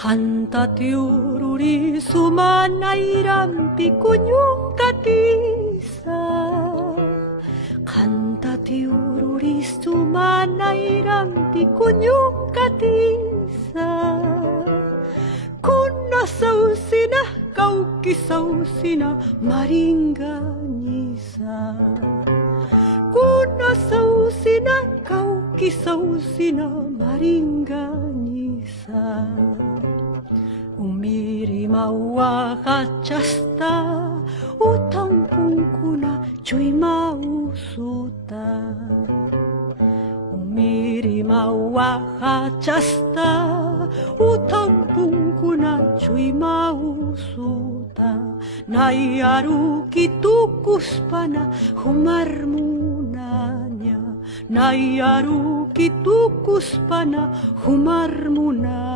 Cantati ururi sumanairampi kunyung katisa. Cantati ururi sumanairampi kunyung katisa. Kuna sausina kau kisausina maringanisa. Kuna sausina kau kisausina maringanisa. Umiri maua kacasta utang pungkuna cuy mau suta. Umiri maua kacasta utang pungkuna cuy mau suta. Nayaru kitukus pana humarmunanya. Nayaru kitukus pana humarmunanya.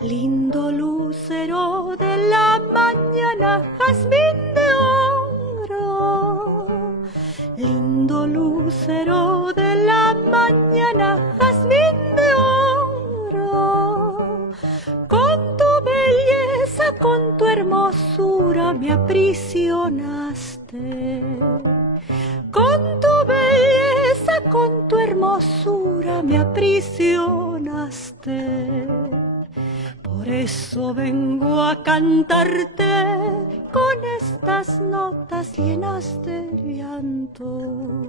Lindo lucero de la mañana, jazmín de oro. Lindo lucero de la mañana, jazmín de oro. Con tu belleza, con tu hermosura me aprisionaste. Con tu belleza, con tu hermosura me aprisionaste. Por eso vengo a cantarte con estas notas llenas de llanto.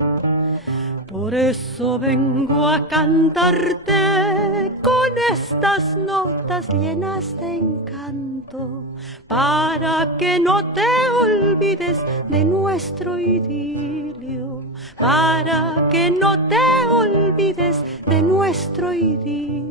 Por eso vengo a cantarte con estas notas llenas de encanto, para que no te olvides de nuestro idilio, para que no te olvides de nuestro idilio.